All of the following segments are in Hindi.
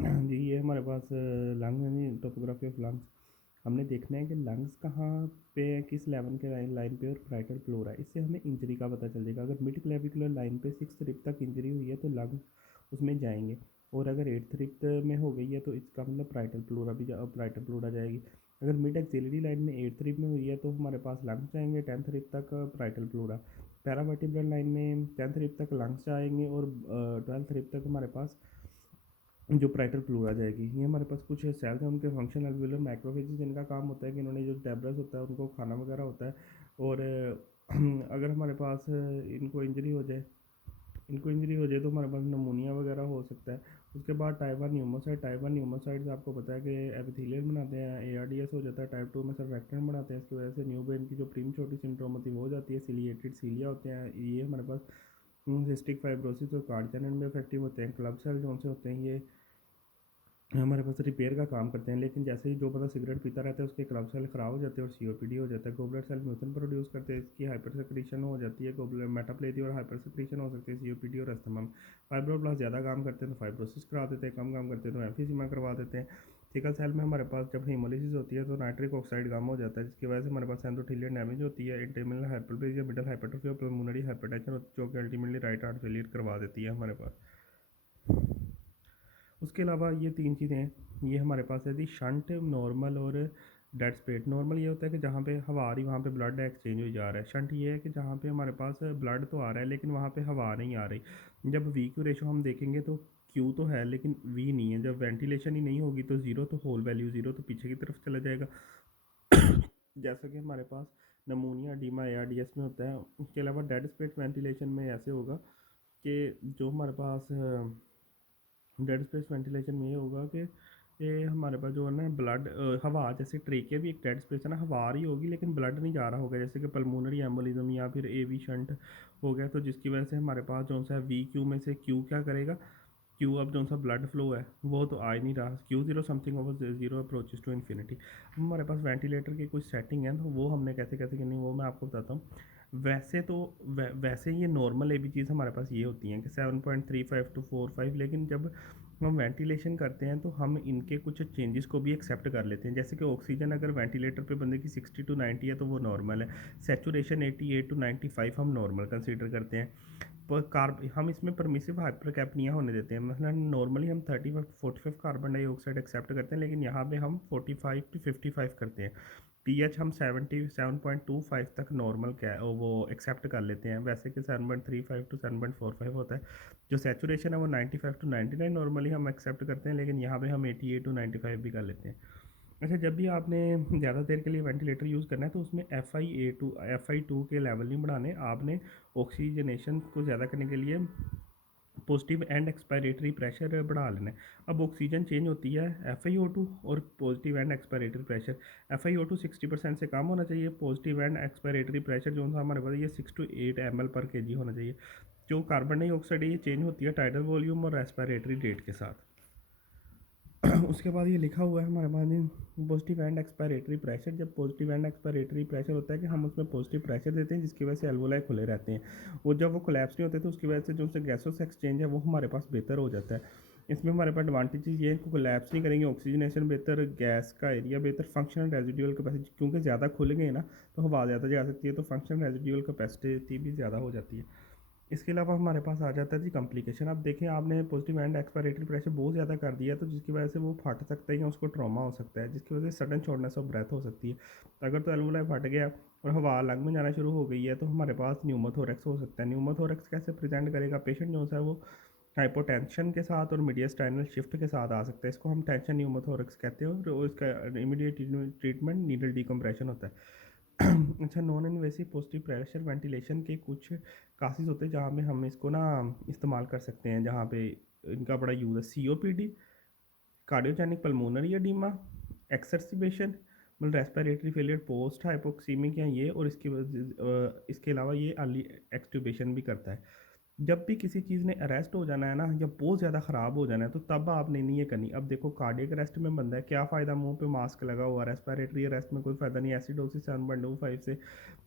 जी, ये हमारे पास लंग है जी, टोपोग्राफी ऑफ लंग्स। हमने देखना है कि लंग्स कहाँ पे है, किस लेवल के लाइन लाइन पे और ब्राइटर फ्लोर है। इससे हमें इंजरी का पता चल जाएगा। अगर मिड क्लेविकुलर लाइन पे 6th रिब तक इंजरी हुई है तो लंग उसमें जाएंगे, और अगर 8th रिब में हो गई है तो इसका मतलब ब्राइटर फ्लोरा जाएगी। अगर मिड एक्सिलरी लाइन में 8th रिब में हुई है तो हमारे पास लंग्स जाएंगे, 10th रिब तक ब्राइटल फ्लोरा। पैरावर्टिब्रल लाइन में 10th रिब तक लंग्स जाएंगे और 12th रिब तक हमारे पास जो प्राइटर फ्लू आ जाएगी। ये हमारे पास कुछ सेल्स हैं, उनके फंक्शन एल्वियोलर माइक्रोफेजेस, जिनका काम होता है कि इन्होंने जो डेब्रस होता है उनको खाना वगैरह होता है। और अगर हमारे पास इनको इंजरी हो जाए तो हमारे पास नमूनिया वगैरह हो सकता है। उसके बाद टाइप 1 न्यूमोसाइड्स आपको पता है कि एपिथेलियल बनाते हैं, ARDS हो जाता है। टाइप 2 में सर्फेक्टेंट बनाते हैं, इसकी वजह से न्यू ब्रेन की जो प्रीम छोटी सिंड्रोम होती है वो हो जाती है। सिलिएटेड सीलिया होते हैं, ये हमारे पास सिस्टिक फाइब्रोसिस और कार्डियन में इफेक्टिव होते हैं। क्लब सेल जो से होते हैं ये हमारे पास रिपेयर का काम करते हैं, लेकिन जैसे ही जो बंदा सिगरेट पीता रहता है उसके क्लब सेल ख़राब हो जाते हैं और COPD हो जाता है। गोबलेट सेल म्यूसिन प्रोड्यूस करते हैं, इसकी हाइपर सेक्रीशन हो जाती है। गोबलेट मेटाप्लेजी और हाइपर सेक्रीशन हो सकती है COPD और अस्थमा में। फाइब्रोब्लास्ट ज़्यादा काम करते हैं तो फाइब्रोसिस करा देते हैं, कम काम करते हैं तो एम्फीसीमा करवा देते हैं। सिकल सेल में हमारे पास जब हीमोलिसिस होती है तो नाइट्रिक ऑक्साइड कम हो जाता है, जिसकी वजह से हमारे पास एंडोथेलियल डैमेज होती है। इंटरमिनल हाइपरप्लेजिया, मिडल हाइपरट्रोफी और पल्मोनरी हाइपरटेंशन होती है, जो कि अल्टीमेटली राइट हार्ट फेलियर करवा देती है हमारे पास। उसके अलावा ये 3 चीज़ें हैं, ये हमारे पास है जी, शंट, नॉर्मल और डेड स्पेट। नॉर्मल ये होता है कि जहाँ पे हवा आ रही वहाँ पे ब्लड एक्सचेंज हो जा रहा है। शंट ये है कि जहाँ पे हमारे पास ब्लड तो आ रहा है लेकिन वहाँ पे हवा नहीं आ रही। जब वी क्यू रेशो हम देखेंगे तो क्यू तो है लेकिन वी नहीं है। जब वेंटिलेशन ही नहीं होगी तो ज़ीरो, तो होल वैल्यू ज़ीरो, तो पीछे की तरफ चला जाएगा। जैसा कि हमारे पास नमूनिया डीमा ARDS में होता है। उसके अलावा डेड स्पेस वेंटिलेशन में ऐसे होगा कि जो हमारे पास डेड स्पेस वेंटिलेशन में ये होगा कि ये हमारे पास जो है ना ब्लड हवा, जैसे ट्रेकिया भी एक डेड स्पेस है ना, हवा आ रही होगी लेकिन ब्लड नहीं जा रहा होगा, जैसे कि पल्मोनरी एम्बोलिज्म या फिर AV शंट हो गया। तो जिसकी वजह से हमारे पास जो सा वी क्यू में से क्यू क्या करेगा, क्यू अब जो सा ब्लड फ्लो है वो तो आ ही नहीं रहा। Q zero something over zero approaches to infinity. हमारे पास वेंटिलेटर की कुछ सेटिंग है तो वो हमने कैसे कैसे करनी है वो मैं आपको बताता हूँ। वैसे तो वैसे ये नॉर्मल एबी चीज़ हमारे पास ये होती हैं कि 7.35 to 4.5, लेकिन जब हम वेंटिलेशन करते हैं तो हम इनके कुछ चेंजेस को भी एक्सेप्ट कर लेते हैं। जैसे कि ऑक्सीजन अगर वेंटिलेटर पे बंदे की 60 to 90 है तो वो नॉर्मल है। सेचुरेशन 88 to 95 हम नॉर्मल कंसीडर करते हैं। पर कार्ब हम इसमें परमिसिव हाइपरकैपनिया होने देते हैं। मतलब नॉर्मली हम 30 45 कार्बन डाइऑक्साइड एक्सेप्ट करते हैं, लेकिन यहाँ पे हम 45 to 55 करते हैं। पीएच हम 77.25 तक नॉर्मल क्या वो एक्सेप्ट कर लेते हैं, वैसे कि 7.35 to 7.45 होता है। जो सेचुरेशन है वो 95 to 99 नॉर्मली हम एक्सेप्ट करते हैं, लेकिन यहाँ पे हम 88 to 95 भी कर लेते हैं। अच्छा, जब भी आपने ज़्यादा देर के लिए वेंटिलेटर यूज़ करना है तो उसमें FiO2 के लेवल नहीं बढ़ाने आपने। ऑक्सीजनेशन को ज़्यादा करने के लिए पॉजिटिव एंड एक्सपायरेटरी प्रेशर बढ़ा लेना है। अब ऑक्सीजन चेंज होती है FiO2 और positive and expiratory pressure. FiO2 60% से कम होना चाहिए। पॉजिटिव एंड एक्सपायरेटरी प्रेशर जो हमारे पास ये 6 to 8 ml/kg होना चाहिए। जो कार्बन डाइऑक्साइड है ये चेंज होती है टाइडल वॉल्यूम और रेस्पिरेटरी रेट के साथ। उसके बाद ये लिखा हुआ है हमारे पास में पॉजिटिव एंड एक्सपायरेटरी प्रेशर। जब पॉजिटिव एंड एक्सपायरेटरी प्रेशर होता है कि हम उसमें पॉजिटिव प्रेशर देते हैं जिसकी वजह से एल्वोलाई खुले रहते हैं, और जब वो कोलैप्स नहीं होते तो उसकी वजह से जो उससे गैसों एक्सचेंज है वो हमारे पास बेहतर हो जाता है। इसमें हमारे पास एडवांटेजेस ये है, कोलैप्स नहीं करेंगे, ऑक्सीजनेशन बेहतर, गैस का एरिया बेहतर, फंक्शनल रेजिडुअल कैपेसिटी क्योंकि ज़्यादा खुल गए ना तो हवा ज़्यादा जा सकती है, तो फंक्शनल रेजिडुअल कैपेसिटी भी ज़्यादा हो जाती है। इसके अलावा हमारे पास आ जाता है जी कॉम्प्लिकेशन। अब देखें आपने पॉजिटिव एंड एक्सपायरेटरी प्रेशर बहुत ज़्यादा कर दिया तो जिसकी वजह से वो फट सकता है या उसको ट्रॉमा हो सकता है, जिसकी वजह से सडन शॉर्टनेस ऑफ ब्रेथ हो सकती है। अगर तो एल्वोलाई फट गया और हवा लंग में जाना शुरू हो गई है तो हमारे पास न्यूमोथोरेक्स हो सकता है। न्यूमोथोरेक्स कैसे प्रेजेंट करेगा पेशेंट, जो है वो हाइपोटेंशन के साथ और मीडियस्टाइनल शिफ्ट के साथ आ सकता है। इसको हम टेंशन न्यूमोथोरेक्स कहते हैं और इसका इमीडिएट ट्रीटमेंट नीडल डिकम्प्रेशन होता है। अच्छा, non invasive positive pressure ventilation के कुछ कासेस होते हैं जहाँ पे हम इसको ना इस्तेमाल कर सकते हैं, जहाँ पे इनका बड़ा यूज़ है। COPD, कार्डियोजेनिक पल्मोनरी एडीमा, एक्सर्सिबेशन मतलब रेस्पिरेटरी फेलियर पोस्ट हाइपोक्सीमिक या ये, और इसके अलावा ये अर्ली एक्सट्यूबेशन भी करता है। जब भी किसी चीज़ ने अरेस्ट हो जाना है ना या बहुत ज़्यादा ख़राब हो जाना है तो तब आपने नहीं ये करनी। अब देखो कार्डियक अरेस्ट में बंदा है, क्या फ़ायदा मुंह पे मास्क लगा हुआ, रेस्पिरेटरी अरेस्ट में कोई फ़ायदा नहीं। एसिडोसिस 7.25 से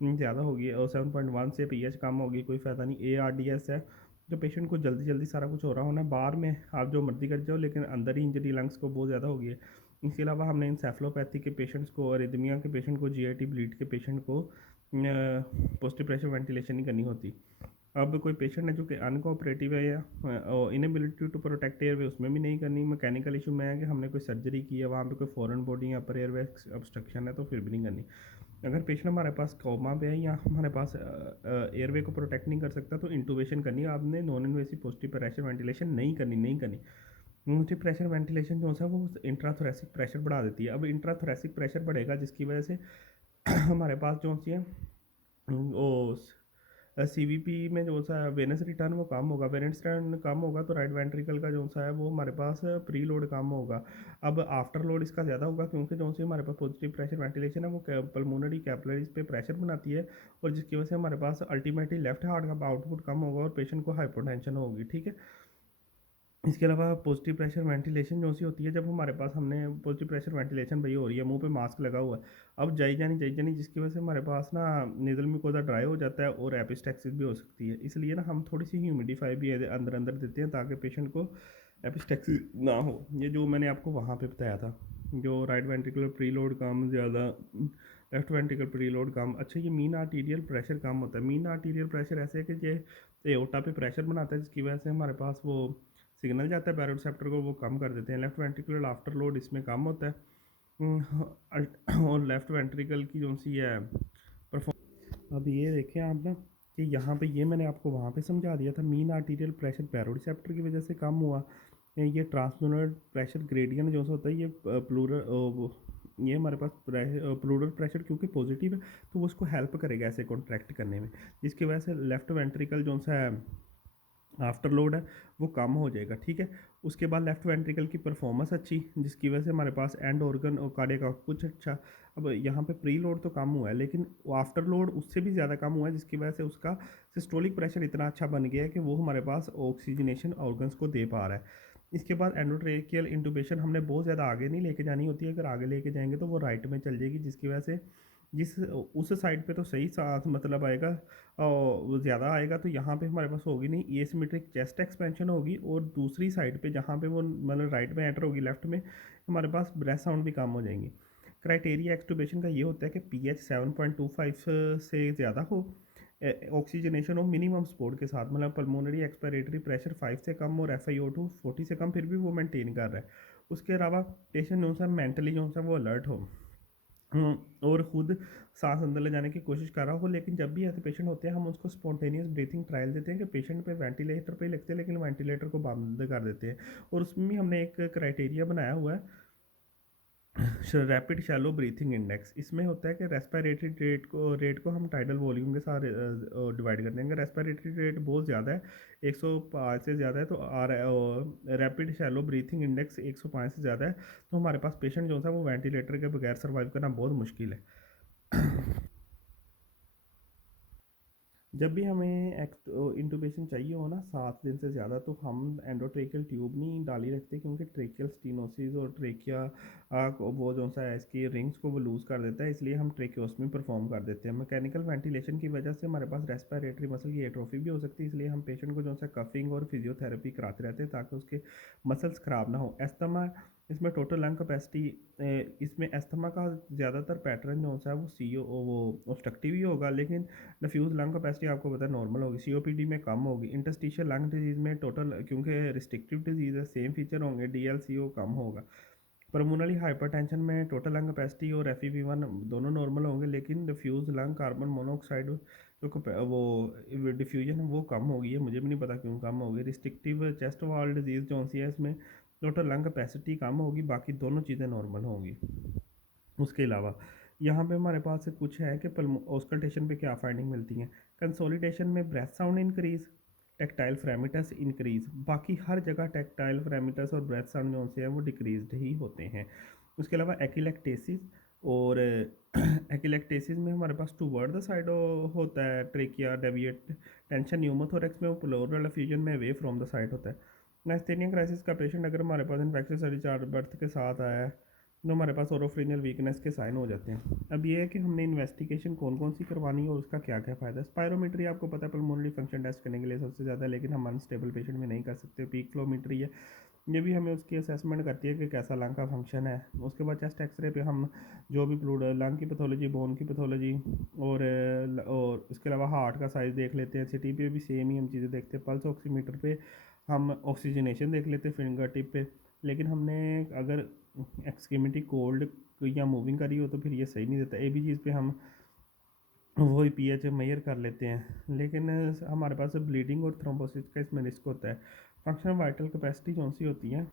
ज़्यादा होगी और 7.1 से पीएच कम होगी, कोई फ़ायदा नहीं। ARDS है जो पेशेंट को जल्दी जल्दी सारा कुछ हो रहा हो ना, बाहर में आप जो मर्ज़ी कर जाओ लेकिन अंदर ही इंजरी लंग्स को बहुत ज़्यादा हो गई है। इसके अलावा हमने एन्सेफेलोपैथी के पेशेंट्स को और एरिथमिया के पेशेंट को, जीआईटी ब्लीड के पेशेंट को पॉजिटिव प्रेशर वेंटिलेशन नहीं करनी होती। अब कोई पेशेंट है जो कि अनकोऑपरेटिव है या इनएबिलिटी टू प्रोटेक्ट एयरवे, उसमें भी नहीं करनी। मैकेनिकल इशू में है कि हमने कोई सर्जरी की है, वहाँ पे कोई फॉरेन बॉडी या अपर एयरवे ऑब्स्ट्रक्शन है, तो फिर भी नहीं करनी। अगर पेशेंट हमारे पास कोमा पे है या हमारे पास एयरवे को प्रोटेक्ट नहीं कर सकता, तो इंटूबेशन करनी है आपने। Non invasive positive pressure ventilation नहीं करनी, नहीं करनी। पॉजिटिव प्रेशर वेंटिलेशन जो है वो इंट्राथोरेसिक प्रेशर बढ़ा देती है। अब इंट्राथोरेसिक प्रेशर बढ़ेगा जिसकी वजह से हमारे पास जो सी है वो सीवीपी में जो सा वेनस रिटर्न वो कम होगा। वेनस रिटर्न कम होगा तो राइट वेंट्रिकल का जो सा है वो हमारे पास प्री लोड कम होगा। अब आफ्टर लोड इसका ज़्यादा होगा क्योंकि जो सी हमारे पास पॉजिटिव प्रेशर वेंटिलेशन है वो पल्मोनरी कैपिलरीज पे प्रेशर बनाती है, और जिसकी वजह से हमारे पास अल्टीमेटली लेफ्ट हार्ट का आउटपुट कम होगा और पेशेंट को हाइपोटेंशन होगी। ठीक है। इसके अलावा पॉजिटिव प्रेशर वेंटिलेशन जो सी होती है, जब हमारे पास हमने पॉजिटिव प्रेशर वेंटिलेशन भाई हो रही है, मुंह पे मास्क लगा हुआ है, अब जाई जानी जिसकी वजह से हमारे पास ना नेज़ल म्यूकोसा ड्राई हो जाता है और एपिस्टैक्सिस भी हो सकती है। इसलिए ना हम थोड़ी सी ह्यूमिडिफाई भी अंदर अंदर देते हैं ताकि पेशेंट को एपिस्टैक्सिस ना हो। ये जो मैंने आपको वहाँ पे बताया था, जो राइट वेंट्रिकुलर प्रीलोड कम ज़्यादा, लेफ्ट वेंट्रिकल प्रीलोड कम। अच्छा, ये मीन आर्टीरियल प्रेशर कम होता है। मीन आर्टीरियल प्रेशर ऐसे है कि ये एओर्टा पे प्रेशर बनाता है, जिसकी वजह से हमारे पास वो सिग्नल जाता है बैरोरिसेप्टर को, वो कम कर देते हैं। लेफ्ट वेंट्रिकुलर आफ्टर लोड इसमें कम होता है। और लेफ्ट वेंट्रिकल की जो सी है परफॉर्म, अब ये देखें आप ना कि यहाँ पे ये मैंने आपको वहाँ पे समझा दिया था। मीन आर्टीरियल प्रेशर बैरोरिसेप्टर की वजह से कम हुआ। ये ट्रांसम्यूरल प्रेशर ग्रेडियंट जो सा होता है, ये प्लूरल, ये हमारे पास प्लूरल प्रेशर क्योंकि पॉजिटिव है तो वो उसको हेल्प करेगा ऐसे कॉन्ट्रैक्ट करने में, जिसकी वजह से लेफ्ट वेंट्रिकल जो सा है आफ्टर लोड है वो कम हो जाएगा। ठीक है। उसके बाद लेफ्ट वेंट्रिकल की परफॉर्मेंस अच्छी, जिसकी वजह से हमारे पास एंड ऑर्गन और कार्डियक आउटपुट अच्छा। अब यहाँ पे प्री लोड तो कम हुआ है लेकिन आफ्टर लोड उससे भी ज़्यादा कम हुआ है, जिसकी वजह से उसका सिस्टोलिक प्रेशर इतना अच्छा बन गया है कि वो हमारे पास ऑक्सीजनेशन ऑर्गन्स को दे पा रहा है। इसके बाद एंडोट्रेकियल इंटूबेशन हमने बहुत ज़्यादा आगे नहीं लेके जानी होती है। अगर आगे लेके जाएंगे तो वो राइट में चल जाएगी, जिसकी वजह से जिस उस साइड पे तो सही साथ मतलब आएगा और वो ज़्यादा आएगा, तो यहाँ पे हमारे पास होगी नहीं, एसिमेट्रिक चेस्ट एक्सपेंशन होगी। और दूसरी साइड पे जहाँ पे वो मतलब राइट में एंटर होगी, लेफ्ट में हमारे पास ब्रेथ साउंड भी कम हो जाएंगी। क्राइटेरिया एक्सटूबेशन का ये होता है कि पीएच 7.25 से ज़्यादा हो, ऑक्सीजनेशन हो मिनिमम सपोर्ट के साथ, मतलब पल्मोनरी एक्सपायरेटरी प्रेशर 5 से कम और FiO2 40 से कम, फिर भी वो मेंटेन कर रहा है। उसके अलावा पेशेंट जो सा मेंटली जो सा वो अलर्ट हो, और खुद सांस अंदर ले जाने की कोशिश कर रहा हो। लेकिन जब भी ऐसे पेशेंट होते हैं हम उसको स्पॉन्टेनियस ब्रीथिंग ट्रायल देते हैं कि पेशेंट पे वेंटिलेटर पे ही लगते हैं लेकिन वेंटिलेटर को बंद कर देते हैं। और उसमें भी हमने एक क्राइटेरिया बनाया हुआ है, रैपिड शैलो ब्रीथिंग इंडेक्स। इसमें होता है कि रेस्पिरेटरी रेट को हम टाइडल वॉल्यूम के साथ डिवाइड कर देंगे। रेस्पिरेटरी रेट बहुत ज़्यादा है, 105 से ज़्यादा है, तो रैपिड शैलो ब्रीथिंग इंडेक्स 105 से ज़्यादा है, तो हमारे पास पेशेंट जो है वो वेंटिलेटर के बगैर सर्वाइव करना बहुत मुश्किल है। जब भी हमें इंटूबेशन चाहिए हो ना 7 दिन से ज़्यादा, तो हम एंडोट्रेकियल ट्यूब नहीं डाली रखते, क्योंकि ट्रेकियल स्टीनोसिस और ट्रेकिया वो जो सा है इसकी रिंग्स को वो लूज़ कर देता है, इसलिए हम ट्रेकियोस्मी परफॉर्म कर देते हैं। मैकेनिकल वेंटिलेशन की वजह से हमारे पास रेस्पिरेटरी मसल की एट्रोफी भी हो सकती है, इसलिए हम पेशेंट को जो सा कफिंग और फिजियोथेरेपी कराते रहते हैं ताकि उसके मसल्स ख़राब ना हो। एस्थमा, इसमें टोटल लंग कैपेसिटी, इसमें एस्थमा का ज़्यादातर पैटर्न जो सा है वो वो ऑब्स्ट्रक्टिव ही होगा, लेकिन डिफ्यूज़ लंग कैपेसिटी आपको पता है नॉर्मल होगी। सीओपीडी में कम होगी। इंटरस्टिशियल लंग डिजीज़ में टोटल, क्योंकि रिस्ट्रिक्टिव डिजीज़ है, सेम फीचर होंगे, डीएलसीओ कम होगा। पल्मोनरी हाइपरटेंशन में टोटल लंग कैपेसिटी और एफईवी1 दोनों नॉर्मल होंगे, लेकिन डिफ्यूज़ लंग कार्बन मोनोऑक्साइड जो वो डिफ्यूजन है वो कम होगी है, मुझे भी नहीं पता क्यों कम होगी। रिस्ट्रिक्टिव चेस्ट वॉल डिजीज़ जो सी है इसमें टोटल लंग कैपेसिटी कम होगी, बाकी दोनों चीज़ें नॉर्मल होंगी। उसके अलावा यहाँ पे हमारे पास कुछ है कि ऑस्कल्टेशन पे क्या फाइंडिंग मिलती हैं। कंसोलिडेशन में breath sound increase, tactile fremitus increase, बाकी हर जगह टेक्टाइल फ्रेमिटस और ब्रेथ साउंड जो से हैं वो डिक्रीज ही होते हैं। उसके अलावा एक्लेक्टेसिस, और एक्लेक्टेसिस में हमारे पास टू वर्ड द साइड होता है ट्रेकिया डेविएट टेंशन। न्यूमोथोरेक्स में वो प्लोरल फ्यूजन में अवे फ्रॉम द साइड होता है। नाइस्थेनिया क्राइसिस का पेशेंट अगर हमारे पास इन्फेक्शन डिस्चार्ज बर्थ के साथ आया है तो हमारे पास ओरोफ्रिनियल वीकनेस के साइन हो जाते हैं। अब ये है कि हमने इन्वेस्टिगेशन कौन कौन सी करवानी है और उसका क्या क्या फ़ायदा है। स्पायरोमीट्री आपको पता है पल्मोनरी फंक्शन टेस्ट करने के लिए सबसे ज़्यादा, लेकिन हम अनस्टेबल पेशेंट में नहीं कर सकते। पीक फ्लोमीट्री है, ये भी हमें उसकी असेसमेंट करती है कि कैसा लंग का फंक्शन है। उसके बाद चेस्ट एक्सरे पे हम जो भी फ्लूड, लंग की पैथोलॉजी, बोन की पैथोलॉजी और उसके अलावा हार्ट का साइज़ देख लेते हैं। सिटी पे भी सेम ही हम चीज़ें देखते हैं। पल्स ऑक्सीमीटर पे हम ऑक्सीजनेशन देख लेते हैं फिंगर टिप पे। लेकिन हमने अगर एक्सट्रीमिटी कोल्ड या मूविंग करी हो तो फिर ये सही नहीं देता। ए बी चीज़ पे हम वही पीएच मेजर कर लेते हैं, लेकिन हमारे पास ब्लीडिंग और थ्रोम्बोसिस का इसमें रिस्क होता है। फंक्शनल वाइटल कैपेसिटी कौन सी होती है,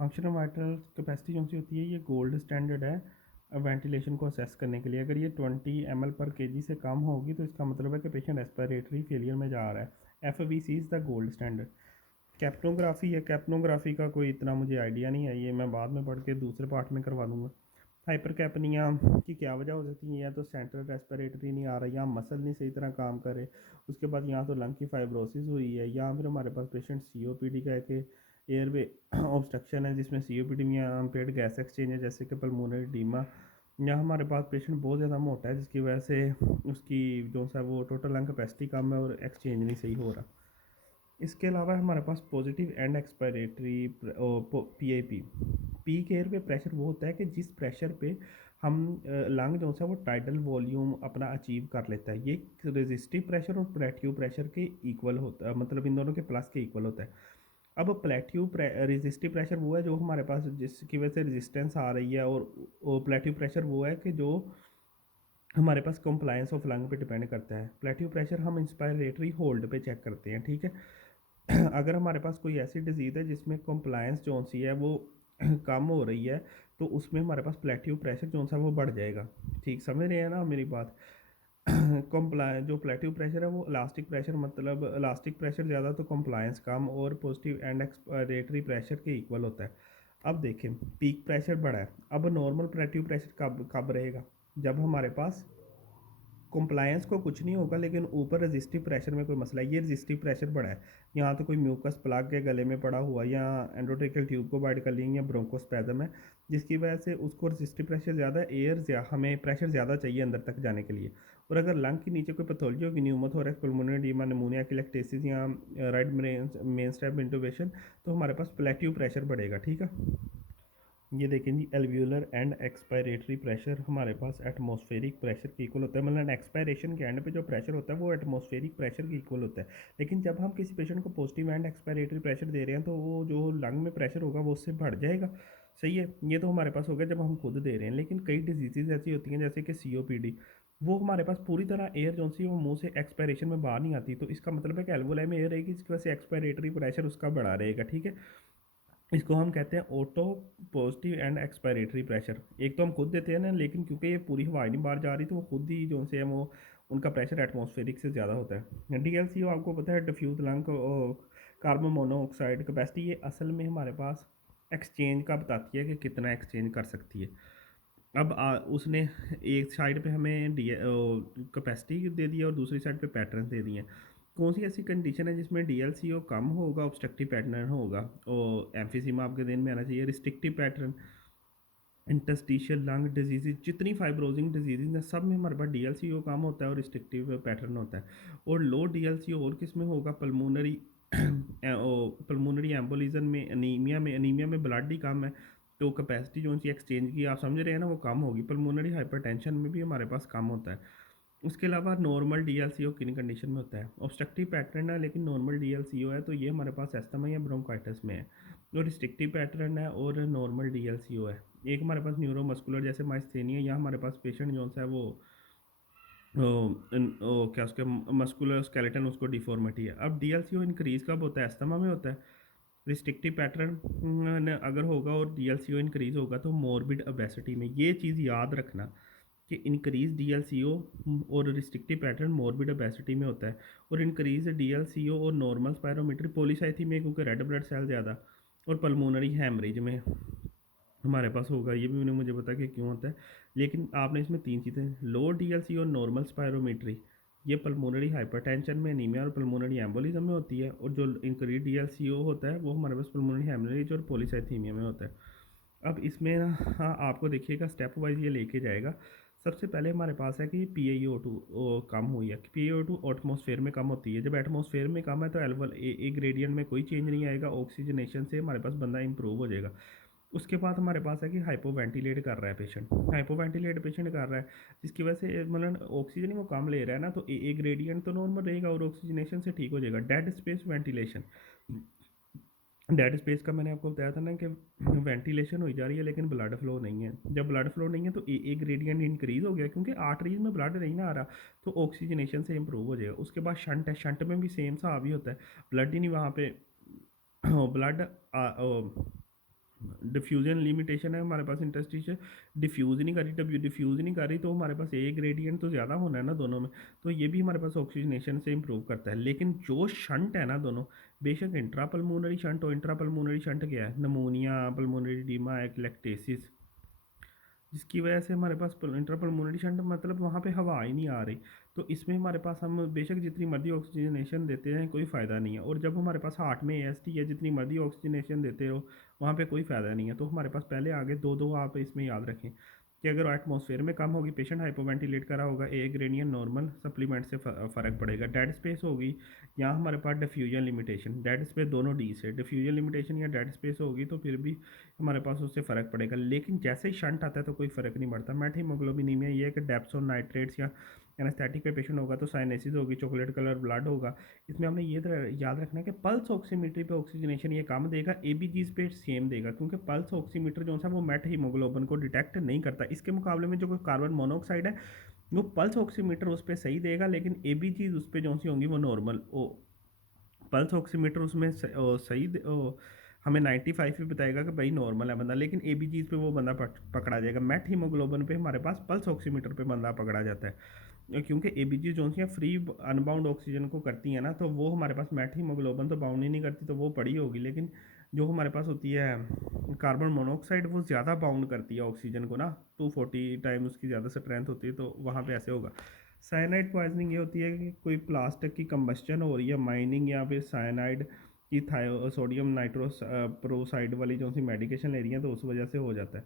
फंक्शनल वाइटल कैपेसिटी कौन सी होती है, ये गोल्ड स्टैंडर्ड है वेंटिलेशन को असेस करने के लिए। अगर ये 20 ml/kg से कम होगी तो इसका मतलब है कि पेशेंट रेस्पिरेटरी फेलियर में जा रहा है। FVC is the gold standard. Capnography है, कैप्नोग्राफी का कोई इतना मुझे आइडिया नहीं है, ये मैं बाद में पढ़ के दूसरे पार्ट में करवा दूँगा। हाइपरकैपनिया की क्या वजह हो सकती है, या तो सेंट्रल रेस्पिरेटरी नहीं आ रहा, या मसल नहीं सही तरह काम करे, उसके बाद यहाँ तो लंग की फाइब्रोसिस हुई है, या फिर हमारे पास पेशेंट COPD का है कि एयरवे ऑब्स्ट्रक्शन है जिसमें COPD में अनपेड गैस एक्सचेंज है जैसे कि पल्मोनरी डीमा, या हमारे पास पेशेंट बहुत ज़्यादा मोटा है जिसकी वजह से उसकी जो सा वो टोटल लंग कैपेसिटी कम है और एक्सचेंज नहीं सही हो रहा। इसके अलावा हमारे पास positive and expiratory PAP। Peak air पे प्रेशर वो होता है कि जिस प्रेशर पे हम लंग जो है वो टाइडल वॉल्यूम अपना अचीव कर लेता है। ये रेजिस्टिव प्रेशर और प्लेट्यू प्रेशर के इक्वल होता है, मतलब इन दोनों के प्लस के इक्वल होता है। अब रेजिस्टिव प्रेशर वो है जो हमारे पास जिसकी वजह से रेजिस्टेंस आ रही है, और प्लेट्यू प्रेशर वो है कि जो हमारे पास कंप्लायंस ऑफ लंग पे डिपेंड करता है। प्लेट्यू प्रेशर हम इंस्पायरेटरी होल्ड पे चेक करते हैं, ठीक है। अगर हमारे पास कोई ऐसी डिजीज़ है जिसमें कंप्लायंस जो सी है वो कम हो रही है तो उसमें हमारे पास प्लेट्यू प्रेशर जो सा वो बढ़ जाएगा। ठीक समझ रहे हैं ना मेरी बात। कंप्लाय जो प्लेट्यू प्रेशर है वो इलास्टिक प्रेशर, मतलब इलास्टिक प्रेशर ज़्यादा तो कंप्लायंस कम, और पॉजिटिव एंड एक्सपायरेटरी प्रेशर के इक्वल होता है। अब देखें पीक प्रेशर बढ़ा है, अब नॉर्मल प्लेट्यू प्रेशर कब कब रहेगा, जब हमारे पास कंप्लायंस को कुछ नहीं होगा लेकिन ऊपर रेजिस्टिव प्रेशर में कोई मसला है। ये रेजिस्टिव प्रेशर बढ़ा है, यहाँ तो कोई म्यूकस प्लग के गले में पड़ा हुआ, या एंडोट्रेकियल ट्यूब को वाइड कर लेंगे, या ब्रोंकोस्पैज़म है जिसकी वजह से उसको रेजिस्टिव प्रेशर ज़्यादा, हमें प्रेशर ज़्यादा चाहिए अंदर तक जाने के लिए। और अगर लंग के नीचे कोई पैथोलॉजी होगी, न्यूमोथोरैक्स, पुल्मोनरी एडीमा, निमोनिया की लैक्टेसिस, या राइट मेन स्टेप इंटूबेशन, तो हमारे पास प्लेट्यू प्रेशर बढ़ेगा, ठीक है। ये देखें जी, एल्वियोलर एंड एक्सपायरेटरी प्रेशर हमारे पास एटमॉस्फेरिक प्रेशर के इक्वल होता है, मतलब एक्सपायरेशन के एंड पे जो प्रेशर होता है वो एटमॉस्फेरिक प्रेशर के इक्वल होता है। लेकिन जब हम किसी पेशेंट को पॉजिटिव एंड एक्सपायरेटरी प्रेशर दे रहे हैं तो वो जो लंग में प्रेशर होगा वो उससे बढ़ जाएगा। सही है, ये तो हमारे पास हो गया जब हम खुद दे रहे हैं। लेकिन कई डिजीज़ ऐसी होती हैं जैसे कि COPD, वो हमारे पास पूरी तरह एयर जो सी वो मुंह से एक्सपायरेशन में बाहर नहीं आती, तो इसका मतलब है कि एल्वोलाई में एयर रहेगी जिसकी वजह से एक्सपायरेटरी प्रेशर उसका बढ़ा रहेगा, ठीक है। इसको हम कहते हैं auto positive and expiratory pressure. एक तो हम खुद देते हैं ना, लेकिन क्योंकि ये पूरी हवा नहीं बाहर जा रही तो वो खुद ही जो से है वो उनका प्रेशर एटमॉस्फेरिक से ज़्यादा होता है। DLCO आपको पता है, diffuse lung carbon monoxide capacity, ये असल में हमारे पास एक्सचेंज का बताती है कि कितना एक्सचेंज कर सकती है। अब उसने एक साइड पे हमें कैपेसिटी दे दी है और दूसरी साइड पे पैटर्न दे दिए हैं। कौन सी ऐसी कंडीशन है जिसमें DLCO कम होगा, ऑब्स्ट्रक्टिव पैटर्न होगा, और एम्फीसीमा आपके दिन में आना चाहिए, restrictive pattern, interstitial lung disease, जितनी फाइब्रोजिंग डिजीज़ हैं सब में हमारे पास DLCO कम होता है और रिस्ट्रिक्टिव पैटर्न होता है। और लो DLCO और किस में होगा, पल्मोनरी पल्मोनरी एम्बोलिज्म में, अनीमिया में ब्लड ही कम है तो कैपेसिटी जो सी एक्सचेंज की आप समझ रहे हैं ना वो कम होगी। पल्मोनरी हाइपरटेंशन में भी हमारे पास कम होता है। उसके अलावा नॉर्मल DLCO किन कंडीशन में होता है, ऑब्स्ट्रक्टिव पैटर्न है लेकिन नॉर्मल DLCO है तो ये हमारे पास अस्थमा या ब्रोंकाइटिस में है। और रिस्ट्रिक्टिव पैटर्न है और नॉर्मल DLCO है। एक हमारे पास न्यूरोमस्कुलर जैसे माइस्थेनिया, या हमारे पास पेशेंट जो है वो क्या उसके मस्कुलर स्केलेटन उसको डिफॉर्मिटी है। अब DLCO इंक्रीज़ कब होता है, अस्थमा में होता है। रिस्ट्रिक्टिव पैटर्न अगर होगा और DLCO इंक्रीज़ होगा तो मॉर्बिड ओबेसिटी में। ये चीज़ याद रखना कि इंक्रीज DLCO और रिस्ट्रिक्टिव पैटर्न मॉर्बिड ओबेसिटी में होता है, और इंक्रीज DLCO और नॉर्मल स्पायरोमेट्री पॉलीसाइथीमिया क्योंकि रेड ब्लड सेल ज़्यादा, और पल्मोनरी हैमरेज में हमारे पास होगा। ये भी उन्होंने मुझे पता कि क्यों होता है, लेकिन आपने इसमें तीन चीज़ें, लो DLCO और नॉर्मल स्पायरोमेट्री, ये पल्मोनरी हाइपरटेंशन में, एनीमिया और पल्मोनरी एम्बोलिज्म में होती है, और जो इंक्रीज DLCO होता है वो हमारे पास पल्मोनरी हैमरेज और पॉलीसाइथीमिया में होता है। अब इसमें ना हाँ, आपको देखिएगा स्टेप वाइज़ ये लेके जाएगा। सबसे पहले हमारे पास है कि पीएईओ2 कम हुई है। पीएईओ2 एटमॉस्फेयर में कम होती है। जब एटमॉस्फेयर में कम है तो एल्वल ए ग्रेडिएंट में कोई चेंज नहीं आएगा, ऑक्सीजनेशन से हमारे पास बंदा इम्प्रूव हो जाएगा। उसके बाद हमारे पास है कि हाइपोवेंटिलेट कर रहा है पेशेंट, हाइपोवेंटिलेट पेशेंट कर रहा है, जिसकी वजह से मतलब ऑक्सीजन ही वो कम ले रहा है ना, तो ए ग्रेडिएंट तो नॉर्मल रहेगा और ऑक्सीजनेशन से ठीक हो जाएगा। Dead space ventilation, dead space का मैंने आपको बताया था ना कि वेंटिलेशन हो जा रही है लेकिन ब्लड फ्लो नहीं है। जब ब्लड फ्लो नहीं है तो ए ग्रेडियंट इंक्रीज हो गया, क्योंकि आर्टरीज में ब्लड नहीं ना आ रहा, तो ऑक्सीजनेशन से इंप्रूव हो जाएगा। उसके बाद शंट है, शंट में भी सेम सा भी होता है, ब्लड ही नहीं वहाँ पे ब्लड डिफ्यूजन लिमिटेशन है हमारे पास, इंटरस्टिशियल डिफ्यूज़ नहीं कर रही, डब्ल्यू डिफ्यूज़ नहीं कर रही, तो हमारे पास ए ग्रेडियंट तो ज़्यादा होना है ना दोनों में, तो ये भी हमारे पास ऑक्सीजनेशन से इंप्रूव करता है। लेकिन जो शंट है ना दोनों, बेशक इंट्रा पल्मोनरी शंट हो, इंट्रा पल्मोनरी शंट क्या है, नमोनिया, पल्मोनरी एडीमा, एक्लेक्टेसिस, जिसकी वजह से हमारे पास इंट्रापल्मोनरी शंट मतलब वहाँ पे हवा ही नहीं आ रही, तो इसमें हमारे पास हम बेशक जितनी मर्जी ऑक्सीजनेशन देते हैं कोई फ़ायदा नहीं है। और जब हमारे पास हार्ट में एएसटी है, जितनी मर्जी ऑक्सीजनेशन देते हो वहाँ पे कोई फ़ायदा नहीं है। तो हमारे पास पहले आगे दो दो आप इसमें याद रखें कि अगर एटमॉस्फेयर में कम होगी, पेशेंट हाइपोवेंटिलेट करा होगा, ए ग्रेडियंट नॉर्मल, सप्लीमेंट से फ़र्क पड़ेगा। डेड स्पेस होगी, यहाँ हमारे पास डिफ्यूजन लिमिटेशन, डेड स्पेस दोनों डी से, डिफ्यूजन लिमिटेशन या डेड स्पेस होगी तो फिर भी हमारे पास उससे फ़र्क पड़ेगा। लेकिन जैसे ही शंट आता है तो कोई फ़र्क नहीं पड़ता। मेट हीमोग्लोबिनीमिया ये है कि डेप्सोन नाइट्रेट्स या एनेस्थेटिक पे पेशेंट होगा तो साइनेसिस होगी, चॉकलेट कलर ब्लड होगा। इसमें हमने ये याद रखना है कि पल्स ऑक्सीमीटर पे ऑक्सीजनेशन ये कम देगा, एबीजीज पे सेम देगा, क्योंकि पल्स ऑक्सीमीटर जो है वो मेट हीमोग्लोबिन को डिटेक्ट नहीं करता। इसके मुकाबले में जो कार्बन मोनोऑक्साइड है वो पल्स ऑक्सीमीटर उस पर सही देगा, लेकिन एबीजीज उस पर जो सी होंगी वो नॉर्मल पल्स ऑक्सीमीटर उसमें सही हमें 95 भी बताएगा कि भाई नॉर्मल है बंदा, लेकिन एबीजीज पे वो बंदा पकड़ा जाएगा। मेट हीमोग्लोबिन पे हमारे पास पल्स ऑक्सीमीटर पे बंदा पकड़ा जाता है, क्योंकि एबीजी जो सी फ्री अनबाउंड ऑक्सीजन को करती है ना, तो वो हमारे पास मेट हीमोग्लोबिन तो बाउंड ही नहीं करती, तो वो पड़ी होगी। लेकिन जो हमारे पास होती है कार्बन मोनोऑक्साइड, वो ज़्यादा बाउंड करती है ऑक्सीजन को ना, 240 टाइम उसकी ज़्यादा स्ट्रेंथ होती है, तो वहाँ पे ऐसे होगा। साइनाइड पॉइजनिंग ये होती है कि कोई प्लास्टिक की कंबस्चन हो रही है, माइनिंग, या फिर साइनाइड की सोडियम नाइट्रोस प्रोसाइड वाली जो सी मेडिकेशन ले रही है, तो उस वजह से हो जाता है।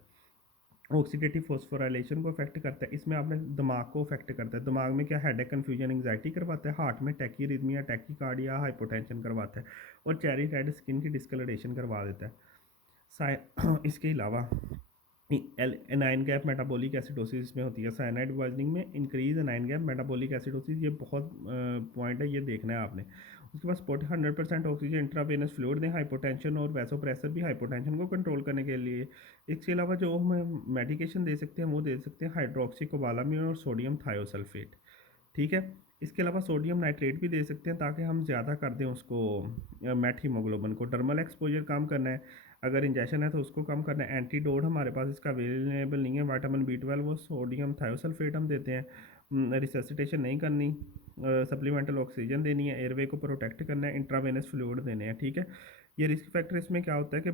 ऑक्सीडेटिव फॉस्फोराइलेशन को अफेक्ट करता है, इसमें आपने दिमाग को अफेक्ट करता है। दिमाग में क्या हेडेक, कन्फ्यूजन, एंग्जाइटी करवाता है, हार्ट में टैकीरिथमिया, टैकीकार्डिया, हाइपोटेंशन करवाता है, और चेरी रेड स्किन की डिस्कलरेशन करवा देता है। इसके अलावा एनाइन गैप मेटाबॉलिक एसिडोसिस में होती है, साइनाइड पॉइजनिंग में increase anion gap metabolic acidosis, ये बहुत पॉइंट है, ये देखना है आपने। उसके बाद स्पॉट 100% ऑक्सीजन इंट्रावेनस फ्लूइड दें, हाइपोटेंशन और वैसोप्रेशर भी हाइपोटेंशन को कंट्रोल करने के लिए। इसके अलावा जो हम मेडिकेशन दे सकते हैं वो दे सकते हैं हाइड्रोक्सी कोबालामिन और सोडियम थायोसल्फेट, ठीक है। इसके अलावा सोडियम नाइट्रेट भी दे सकते हैं ताकि हम ज़्यादा कर दें उसको, मेट हीमोग्लोबिन को। डर्मल एक्सपोजर कम करना है, अगर इंजेक्शन है तो उसको कम करना है। एंटीडोट हमारे पास इसका अवेलेबल नहीं है, विटामिन B12 वो सोडियम थायोसल्फेट हम देते हैं। रिससिटेशन नहीं करनी, सप्लीमेंटल ऑक्सीजन देनी है, एयरवे को प्रोटेक्ट करना है, इंट्रावेनस फ्लूइड देने हैं, ठीक है। ये रिस्क फैक्टर इसमें क्या होता है कि